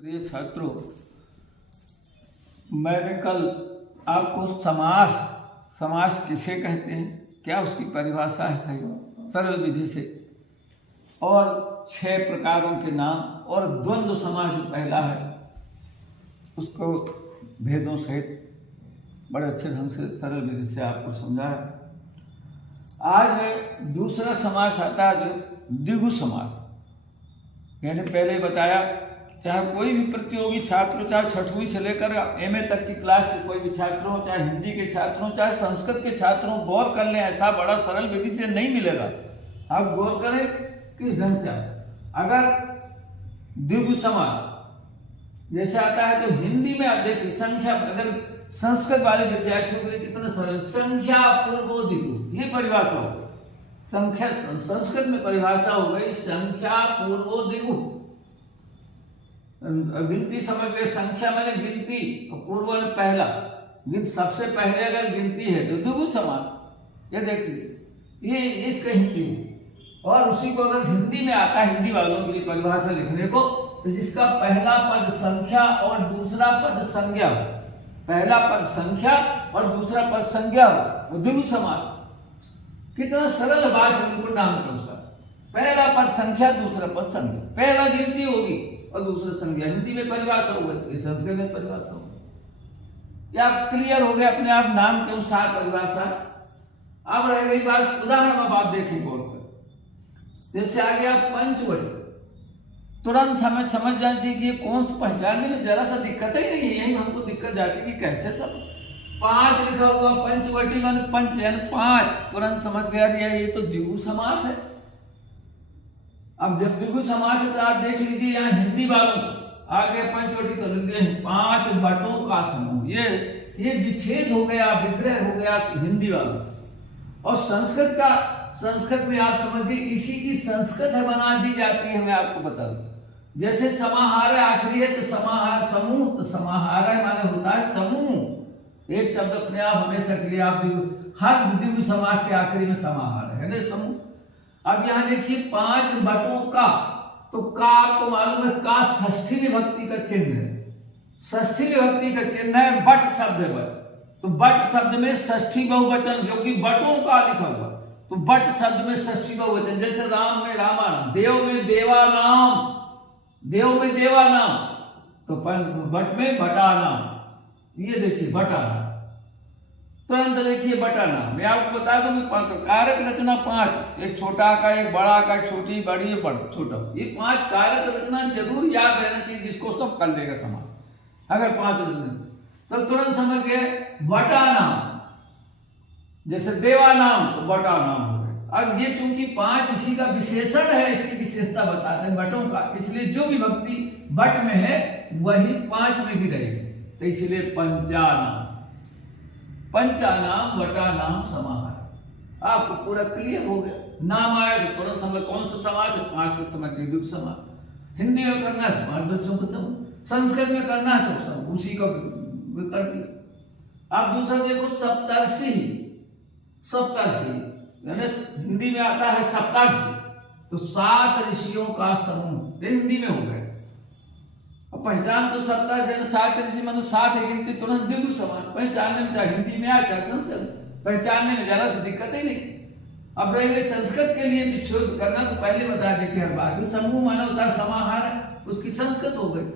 प्रिय छात्रों, मैंने कल आपको समास किसे कहते हैं, क्या उसकी परिभाषा है सही सरल विधि से, और 6 प्रकारों के नाम और द्वंद्व समास जो पहला है उसको भेदों सहित बड़े अच्छे ढंग से सरल विधि से आपको समझाया। आज दूसरा समास आता है जो द्विगु समास। मैंने पहले बताया चाहे कोई भी प्रतियोगी छात्र हो, चाहे छठवीं से लेकर एमए तक की क्लास के कोई भी छात्र हो, चाहे हिंदी के छात्र हो, चाहे संस्कृत के छात्र हो, गौर कर लें, ऐसा बड़ा सरल विधि से नहीं मिलेगा। आप गौर करें किस ढंग से। अगर द्विगु समास जैसे आता है तो हिंदी में आप देखिए संख्या, अगर संस्कृत वाले विद्यार्थियों के लिए कितना सरल, संख्या पूर्वो द्विगु, ये परिभाषा हो। संख्या संस्कृत में परिभाषा हो गई संख्या पूर्वो द्विगु। गिनती समझ गए, संख्या मैंने गिनती और पूर्व में पहला, सबसे पहले अगर गिनती है तो द्विगु समास। ये देखिए ये इसका हिंदी और उसी को अगर हिंदी में आता है, हिंदी वालों के लिए परिभाषा लिखने को, तो जिसका पहला पद संख्या और दूसरा पद संज्ञा हो, पहला पद संख्या और दूसरा पद संज्ञा हो, वो द्विगु समास। कितना सरल बात है उनको नाम के अनुसार। पहला पद संख्या, दूसरा पद संज्ञा, पहला गिनती होगी और दूसरा संज्ञा। हिंदी में परिभाषा हो गई, संस्कृत में परिभाषा हो गई। या क्लियर हो गया अपने आप नाम के अनुसार परिभाषा। अब रह गई बात उदाहरण में, बात देखें गौर कर। जैसे आ गया पंचवटी, तुरंत हमें समझ जाना चाहिए कि कौन सा, पहचानने में जरा सा दिक्कत ही नहीं है। यही हमको दिक्कत जाती है कि कैसे सब 5 लिखा हुआ, पंचवटी मान पंच यानी 5, तुरंत समझ गया ये तो द्विगु समास है। अब जब द्विगु समास है तो आप देख लीजिए यहाँ हिंदी वालों आगे पंचवटी तो लिख दिए 5 बटों का समूह। ये विच्छेद हो गया, विग्रह हो गया हिंदी वालों। और संस्कृत में आप समझिए इसी की संस्कृत है बना दी जाती है। मैं आपको बता दूं, जैसे समाहार आखिरी है तो समाहार समूह, तो समाहार माने होता है समूह। एक शब्द अपने आप हमेशा के लिए आप हर द्विगु समास के आखिरी में समाहार है ना, समूह। अब यहां देखिए 5 बटों का, तो का आपको मालूम है का षष्ठी विभक्ति का चिन्ह है। षष्ठी विभक्ति का चिन्ह है बट शब्द है। तो बट शब्द में षष्ठी बहुवचन, जो कि बटों का लिखा हुआ, तो बट शब्द में षष्ठी बहुवचन। जैसे राम में रामानाम, देव में देवानाम, देव में देवानाम, तो बट में बटानाम। ये देखिए बटानाम, तुरंत देखिए बटानाम। मैं आपको बता दूं कारक रचना 5, एक छोटा का, एक बड़ा का, छोटी बड़ी छोटा, ये 5 कारक रचना जरूर याद रहना चाहिए, जिसको सब कर देगा समाज। अगर 5 रचना तो तुरंत समझ गए बटानाम। जैसे देवानाम तो बटानाम हो गए। अब ये चूंकि 5 इसी का विशेषण है, इसकी विशेषता बताते हैं बटों का, इसलिए जो विभक्ति बट में है वही 5 में भी रहेगी। तो इसलिए पंचानाम, पंचानाम बटानाम समाहार। आपको पूरा क्लियर हो गया। नाम आया तो तुरंत समझ कौन सा समास है, 5 से समझ के द्विगु समास। हिंदी में करना है 5 बच्चों को समझ, संस्कृत में करना है तो सब उसी को कर दिया। आप दूसरा देखो सप्तर्षि, सप्तर्षि यानी हिंदी में आता है सप्तर्षि, तो 7 ऋषियों का समूह, ये हिंदी में हो गया। पहचान तो सप्तर्षि है 7 ऋषि, मतलब 7 है गिनती, तुरंत द्विगु समास। पहचानने में चाहे हिंदी में आए चाहे संस्कृत, पहचानने में जरा सी दिक्कत ही नहीं। अब रह गए संस्कृत के लिए भी शोध करना, तो पहले बता दें कि हर बार समूह माना होता है समाहार, उसकी संस्कृत हो गई।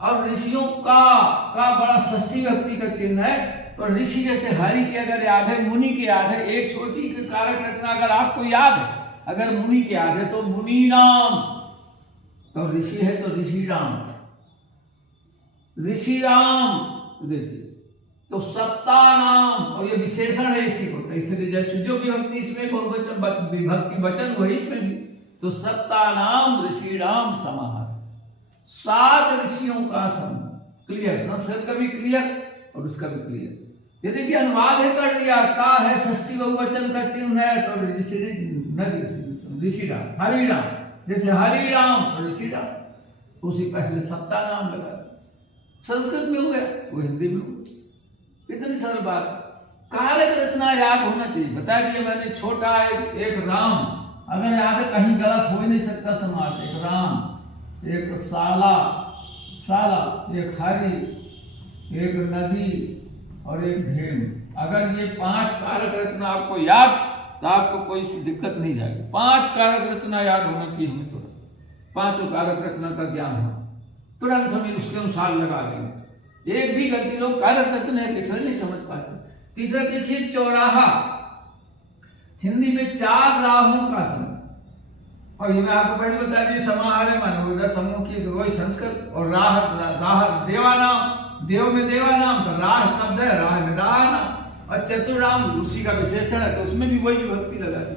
और ऋषियों का बड़ा षष्ठी विभक्ति का चिन्ह है, तो ऋषि जैसे हरि के अगर याद है, मुनि के याद है, एक छोटी कारक रचना अगर आपको याद है, अगर मुनि के याद है तो मुनि नाम, तो ऋषि है तो ऋषि राम, ऋषि राम। देखिए तो सप्तानाम, और ये विशेषण है इसी को, तो इसलिए जैसे जो विभक्ति इसमें बहुवचन विभक्ति वचन वही इसमें भी, तो सप्तानाम ऋषि राम समाहार। 7 ऋषियों का समूह। क्लियर, संस्कृत का भी क्लियर और उसका भी क्लियर। ये देखिए अनुवाद है कर दिया, का है षष्ठी बहुवचन का चिन्ह है तो ऋषि राम, हरि राम, जैसे हरि राम और ऋषि राम, उसी पहले सप्ताह नाम लगा। संस्कृत में हो गया, वो हिंदी में हो गया। कितनी सरल बात। कारक रचना याद होना चाहिए। बता दिए मैंने, छोटा एक राम, अगर याद है कहीं गलत हो ही नहीं सकता समास। एक राम, एक साला, शाला, एक हरी, एक नदी और एक धेनु। अगर ये 5 कारक रचना आपको याद, तो आपको कोई दिक्कत नहीं जाएगी। 5 कारक रचना याद होना चाहिए हमें तुरंत। 5 कारक रचना का ज्ञान हो, तुरंत हमें उसके अनुसार लगा देंगे। एक भी गलती लोग कारक रचना है किसी नहीं समझ पाते। तीसरा देखिए चौराहा, हिंदी में 4 राहों का समूह। और ये मैं आपको पहले बता दी, समाहार है मानो समूह की वही संस्कृत। और राह, राह देवानाम, देव में देवानाम, तो राह शब्द है, राह में राह नाम। और चतुर्राम उसी का विशेषण है, तो उसमें भी वही विभक्ति लगा दी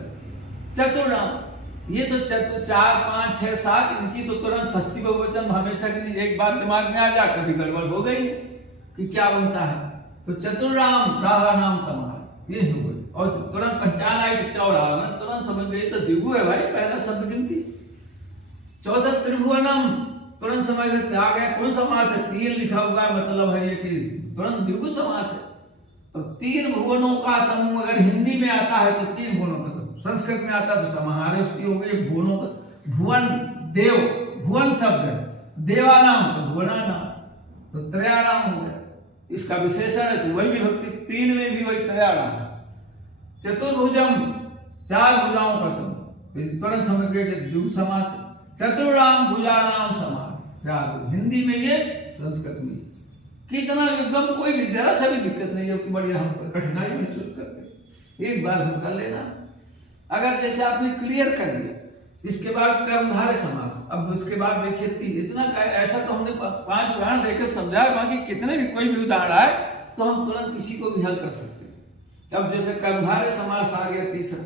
चतुर्राम। ये तो 4, 5, 6, 7 इनकी तो तुरंत षष्ठी बहुवचन हमेशा के लिए एक बात दिमाग में आ जा, कभी गड़बड़ हो गई कि क्या बनता है। तो चतुर्राम राह नाम समाहार ये हो गई। और तुरंत पहचान आई कि चौराहा में तुरंत समझ गई तो द्विगु है भाई, पहला शब्द गिनती। चौथा त्रिभुवनम, तुरंत समझ सकते आ गया कौन समास है, 3 लिखा हुआ है, मतलब है ये कि तुरंत द्विगु समास है। तो 3 भुवनों का समूह अगर हिंदी में आता है तो 3 भुवनों का समूह, संस्कृत में आता तो समाहार है उसकी हो गई भुवनों का। भुवन देव, भुवन शब्द है, देवानाम तो भुवनानाम, तो त्रयाणाम हो गया, इसका विशेषण है। तो वही विभक्ति 3 में भी वही त्रयाणाम है। चतुर्भुजम, 4 भुजाओं का समूह, तुरंत समझ गए कि द्विगु समास है। चतुर्णाम भुजानाम समास, हिंदी में ये, संस्कृत में कितना एकदम कोई भी जरा सा भी दिक्कत नहीं है कि बढ़िया हम कठिनाई महसूस करते। एक बार हम कर लेना। अगर जैसे आपने क्लियर कर लिया, इसके बाद कर्मधारय समास। अब उसके बाद देखिए 3, इतना ऐसा तो हमने 5 उदाहरण देकर समझाया, बाकी कितने भी कोई भी उदाहरण आए तो हम तुरंत किसी को भी हल कर सकते हैं। अब जैसे कर्मधारय समास आ गया तीसरा,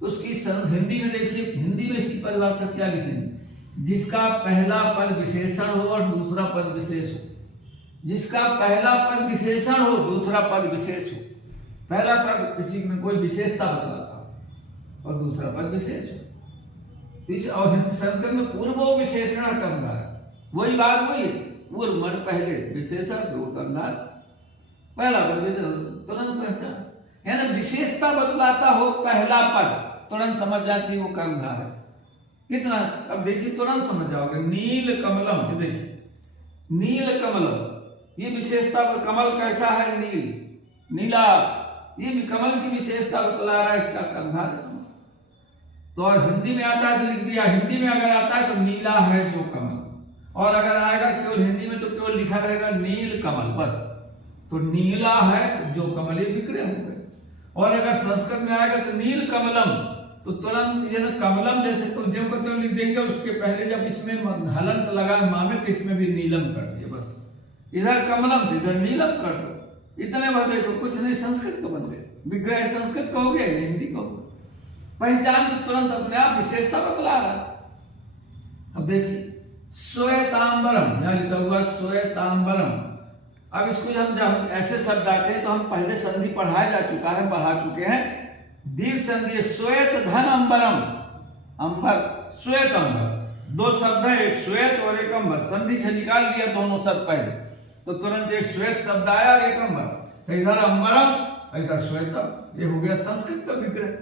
तो उसकी हिंदी में देखिए, हिंदी में इसकी परिभाषा क्या लिखेंगे, जिसका पहला पद विशेषण हो और दूसरा पद विशेष हो। जिसका पहला पद विशेषण हो, दूसरा पद विशेष हो। पहला पद किसी में कोई विशेषता बतलाता हो और दूसरा पद विशेष हो। और संस्कृत में पूर्वो विशेषण कर्मधारय, वही बात वही, पूर्व मन पहले विशेषण दो कर्मधार, पहला पद तुरंत पहचान, यानी विशेषता बतलाता हो पहला पद, तुरंत समझ जाती वो कर्मधार है। कितना, अब देखिए तुरंत समझ जाओगे। नील कमलम, ये देखिए नील कमलम, ये विशेषता, कमल कैसा है, नील, नीला, ये भी कमल की विशेषता बतला रहा है, इसका कर्मधार है। तो और हिंदी में आता है तो लिख दिया, हिंदी में अगर आता है तो नीला है जो कमल, और अगर आएगा केवल हिंदी में तो केवल लिखा रहेगा नील कमल बस। तो नीला है जो कमल, ये विक्रय हो गए। और अगर संस्कृत में आएगा तो नील कमलम, तो तुरंत ये कमलम जैसे तुम जो को तो लिख देंगे, उसके पहले जब इसमें हलंत लगा मामे तो इसमें भी नीलम कर दिए बस। इधर कमलम तो इधर नीलम कर दो, इतने बात देखो, कुछ नहीं संस्कृत को बन गए, विग्रह संस्कृत को हो गया, हिंदी को पहचान तो तुरंत अपने आप विशेषता बतला रहा। अब देखिए श्वेतांबरम, यहां लिखा हुआ श्वेतांबरम। अब इसको जब हम ऐसे शब्द आते हैं तो हम पहले संधि पढ़ाया जा चुका है, पढ़ा चुके हैं। दीर्घ संधि श्वेत धन अंबरम, अंबर श्वेत अंबर, 2 शब्द है, एक श्वेत और एक अंबर, संधि से निकाल दिया दोनों शब्द पहले, तो तुरंत एक श्वेत शब्द आया, एक अंबर, इधर अंबरम इधर श्वेतम, ये हो गया संस्कृत का विग्रह।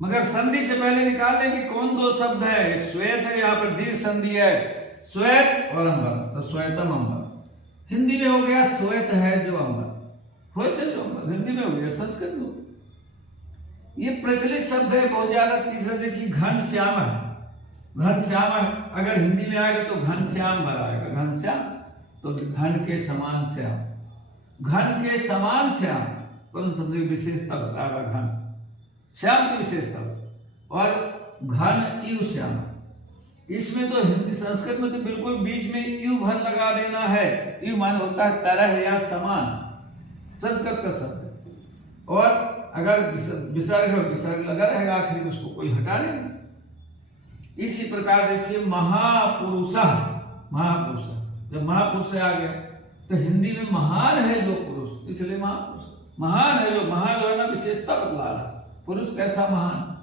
मगर संधि से पहले निकाल दें कि कौन 2 शब्द है, एक श्वेत है, यहाँ पर दीर्घ संधि है, श्वेत और अंबर, तो श्वेतम अंबर। हिंदी में हो गया श्वेत है जो अंबर, श्वेत है जो अंबर, हिंदी में हो गया, संस्कृत में हो गया। ये प्रचलित शब्द है बहुत ज्यादा। तीसरा देखिए घन श्याम है, घन श्याम है, अगर हिंदी में आएगा तो घन श्याम भर आएगा, घन श्याम, तो घन के समान श्याम, घन के समान श्याम, तो समझे विशेषता बता रहा, घन श्याम की विशेषता। और घन यू श्याम, इसमें तो हिंदी संस्कृत में तो बिल्कुल बीच में यू भर लगा देना है, यू मान होता है तरह या समान, संस्कृत का शब्द। और अगर विसर्ग लगा रहेगा आखिर में, उसको कोई हटा नहीं। इसी प्रकार देखिए महापुरुष, महापुरुष, जब महापुरुष आ गया तो हिंदी में महान है जो पुरुष, इसलिए महापुरुष, महान है जो, महान जो है ना विशेषता बतला रहा, पुरुष कैसा महान।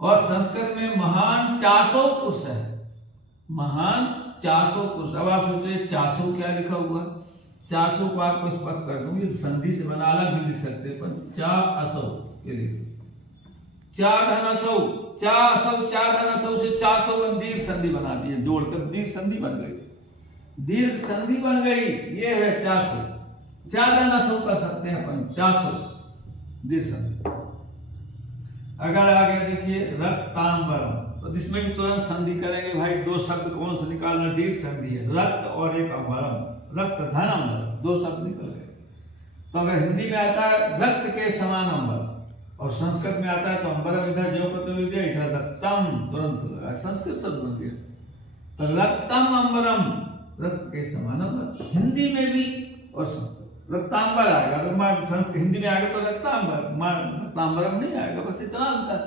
और संस्कृत में महान 400 पुरुष है, महान 400 पुरुष। अब आप सोचिए 400 क्या लिखा हुआ, 400 को आपको स्पष्ट कर दूंगी, संधि से बना अलग भी लिख सकते हैं, पर 4 ये लिखिए, 4 धनसौ, 4 धनसौ से 400 दीर्घ संधि बना दिए, जोड़कर दीर्घ संधि बन गई। दीर्घ संधि बन गई, ये है 400, ज्यादा ना सो कर सकते हैं अपन, 400 दीर्घ संधि। अगर आगे देखिए रक्तांबरम, तो इसमें भी तुरंत संधि करेंगे भाई, दो शब्द कौन सा निकालना, दीर्घ संधि है, रक्त और एक अंबरम, रक्त धन अंबर, दो शब्द निकल गए। तो अगर हिंदी में आता है रक्त के समान अंबर, और संस्कृत में आता है तो अंबरम इधर जो पत्र दिया, इधर रक्तम तुरंत लगा, संस्कृत शब्द बन गया। तो रक्तम अंबरम, रक्त के समान अंबर, हिंदी में भी और रक्तांबर आएगा, अगर संस्कृत हिंदी में आएगा तो रक्तांबरम नहीं आएगा, बस इतना अंतर।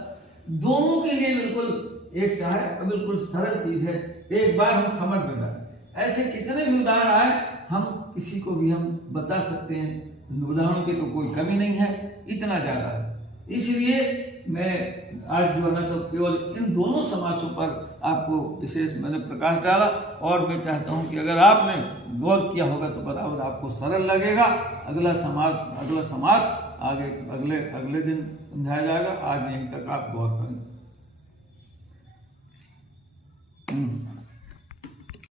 दोनों के लिए बिल्कुल एक सा है, बिल्कुल सरल चीज है, एक बार हम समझ में आए। ऐसे कितने भी उदाहरण आए, हम किसी को भी हम बता सकते हैं, उदाहरणों की तो कोई कमी नहीं है, इतना ज्यादा है। इसलिए मैं आज जो है ना तो केवल इन दोनों समासों पर आपको विशेष मैंने प्रकाश डाला, और मैं चाहता हूं कि अगर आपने गौर किया होगा तो बराबर आपको सरल लगेगा। अगला समास आगे अगले दिन समझाया जाएगा। आज यहीं तक आप गौर करें।